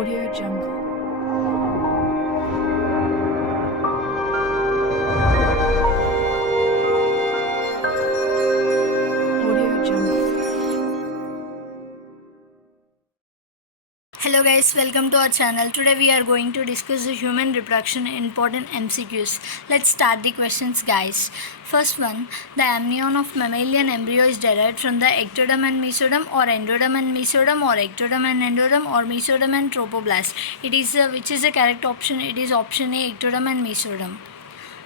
Audio Jungle. Audio Jungle. Hello guys, welcome to our channel. Today we are going to discuss the human reproduction important MCQs. Let's start the questions guys. First one, the amnion of mammalian embryo is derived from the ectoderm and mesoderm, or endoderm and mesoderm, or ectoderm and endoderm, or mesoderm and trophoblast. It is which is the correct option? It is option A, ectoderm and mesoderm.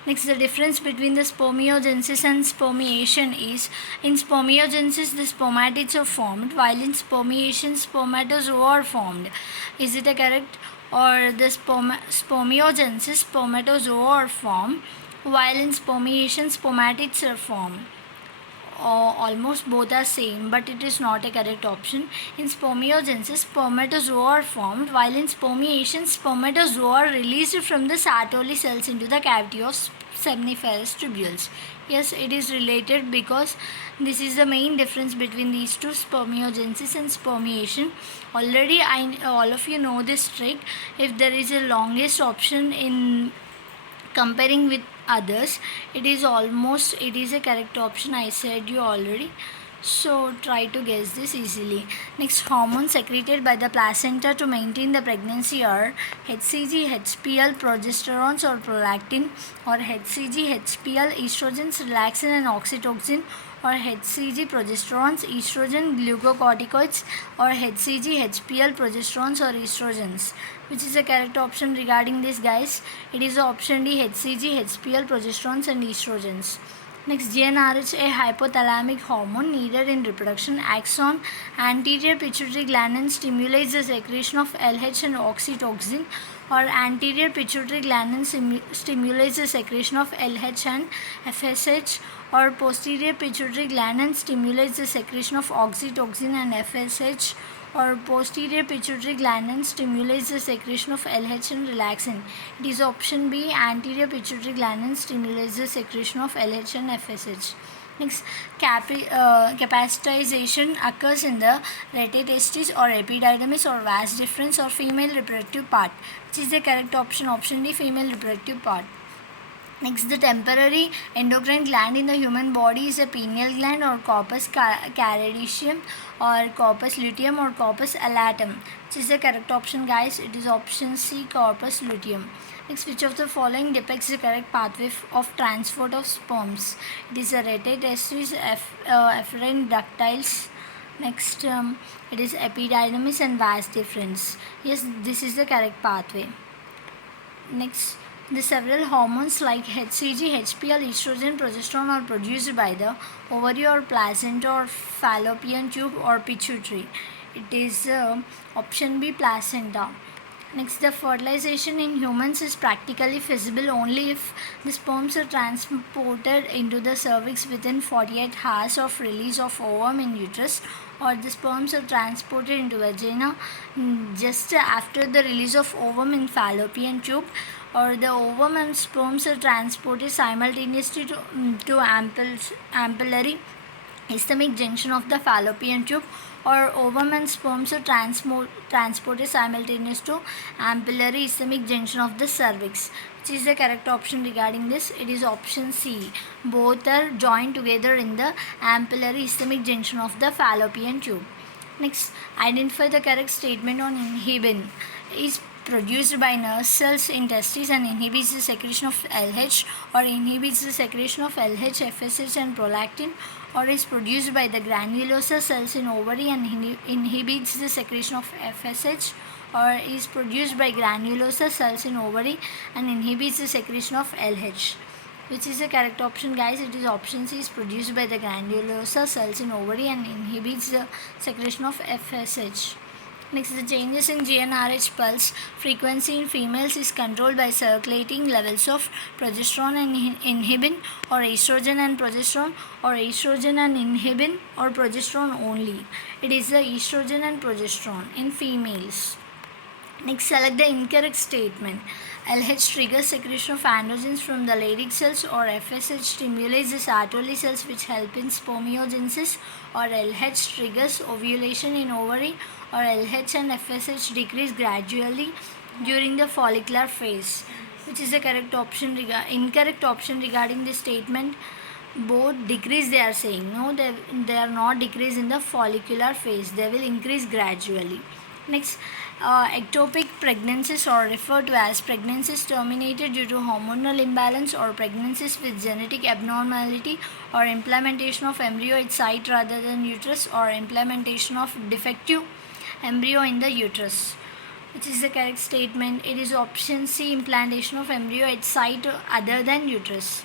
Next, the difference between the spermiogenesis and spermiation is, in spermiogenesis the spermatids are formed, while in spermiation spermatozoa are formed. Is it a correct? Or the spermiogenesis spermatozoa are formed, while in spermiation spermatids are formed. Almost both are same, but it is not a correct option. In spermiogenesis spermatozoa are formed, while in spermiation spermatozoa are released from the Sertoli cells into the cavity of seminiferous tubules. Yes, it is related because this is the main difference between these two, spermiogenesis and spermiation. Already all of you know this trick. If there is a longest option in comparing with others, it is a correct option. I said you already, so try to guess this easily. Next, hormones secreted by the placenta to maintain the pregnancy are HCG, HPL, progesterones or prolactin, or HCG, HPL, estrogens, relaxin and oxytocin, or HCG, progesterones, estrogen, glucocorticoids, or HCG, HPL, progesterones or estrogens. Which is the correct option regarding this guys? It is option D, HCG, HPL, progesterones and estrogens. Next, GnRH, a hypothalamic hormone needed in reproduction, acts on anterior pituitary gland and stimulates the secretion of LH and oxytocin, or anterior pituitary gland and stimulates the secretion of LH and FSH, or posterior pituitary gland and stimulates the secretion of oxytocin and FSH, or posterior pituitary gland and stimulates the secretion of LH and relaxin. It is option B, anterior pituitary gland and stimulates the secretion of LH and FSH. Next, capacitization occurs in the rete testis or epididymis or vas deferens or female reproductive part. Which is the correct option? Option D, female reproductive part. Next, the temporary endocrine gland in the human body is a pineal gland or corpus caridecium or corpus luteum or corpus allatum. Which is the correct option guys? It is option C, corpus luteum. Next, which of the following depicts the correct pathway of transport of sperms? It is a rete testis, efferent ductiles. Next, it is epididymis and vas deferens. Yes, this is the correct pathway. Next, the several hormones like HCG, HPL, estrogen, progesterone are produced by the ovary or placenta or fallopian tube or pituitary. It is option B, placenta. Next, the fertilization in humans is practically feasible only if the sperms are transported into the cervix within 48 hours of release of ovum in uterus, or the sperms are transported into vagina just after the release of ovum in fallopian tube, or the ovum and sperms are transported simultaneously to ampullary ischemic junction of the fallopian tube, or ovum and sperms are transported simultaneously to ampullary ischemic junction of the cervix. Which is the correct option regarding this? It is option C. Both are joined together in the ampullary ischemic junction of the fallopian tube. Next, identify the correct statement on inhibin. Is produced by nerve cells in testes and inhibits the secretion of LH, or inhibits the secretion of LH, FSH and prolactin, or is produced by the granulosa cells in ovary and inhibits the secretion of FSH, or is produced by granulosa cells in ovary and inhibits the secretion of LH. Which is the correct option guys? It is option C, is produced by the granulosa cells in ovary and inhibits the secretion of FSH. Next, the changes in GnRH pulse frequency in females is controlled by circulating levels of progesterone and inhibin, or estrogen and progesterone, or estrogen and inhibin, or progesterone only. It is the estrogen and progesterone in females. Next, select the incorrect statement. LH triggers secretion of androgens from the Leydig cells, or FSH stimulates the Sertoli cells which help in spermiogenesis, or LH triggers ovulation in ovary, or LH and FSH decrease gradually during the follicular phase. Which is the correct option? Incorrect option regarding the statement. Both decrease, they are saying. No, they are not decrease in the follicular phase. They will increase gradually. Next, ectopic pregnancies are referred to as pregnancies terminated due to hormonal imbalance, or pregnancies with genetic abnormality, or implantation of embryo at site rather than uterus, or implantation of defective embryo in the uterus. Which is the correct statement? It is option C, implantation of embryo at site other than uterus.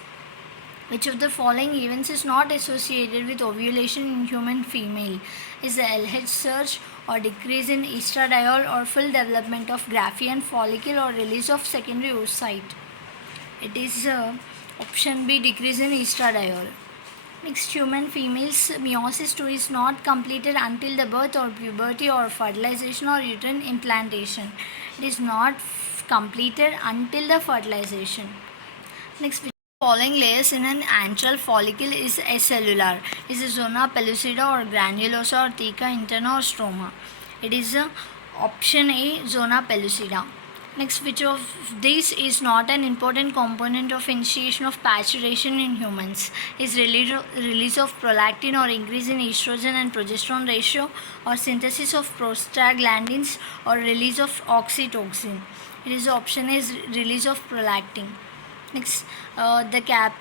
Which of the following events is not associated with ovulation in human female? Is the LH surge, or decrease in estradiol, or full development of Graafian follicle, or release of secondary oocyte? It is option B, decrease in estradiol. Next, human females meiosis 2 is not completed until the birth or puberty or fertilization or uterine implantation. It is not completed until the fertilization. Next, which following layers in an antral follicle is acellular? Is it zona pellucida, or granulosa, or theca interna, or stroma? It is option A, zona pellucida. Next, which of these is not an important component of initiation of paturation in humans? Is release of prolactin, or increase in estrogen and progesterone ratio, or synthesis of prostaglandins, or release of oxytocin? It is option A, is release of prolactin. Next, the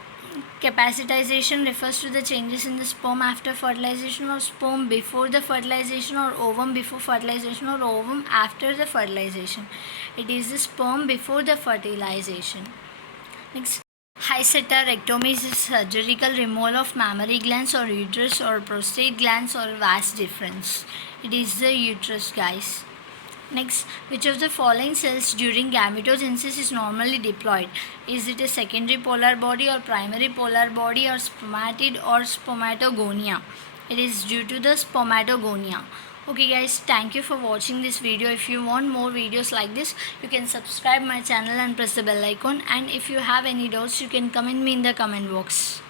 capacitization refers to the changes in the sperm after fertilization, or sperm before the fertilization, or ovum before fertilization, or ovum after the fertilization. It is the sperm before the fertilization. Next, hysterectomy is surgical removal of mammary glands, or uterus, or prostate glands, or vas deferens. It is the uterus, guys. Next, which of the following cells during gametogenesis is normally diploid? Is it a secondary polar body, or primary polar body, or spermatid, or spermatogonia? It is due to the spermatogonia. Okay guys, thank you for watching this video. If you want more videos like this, you can subscribe my channel and press the bell icon. And if you have any doubts, you can comment me in the comment box.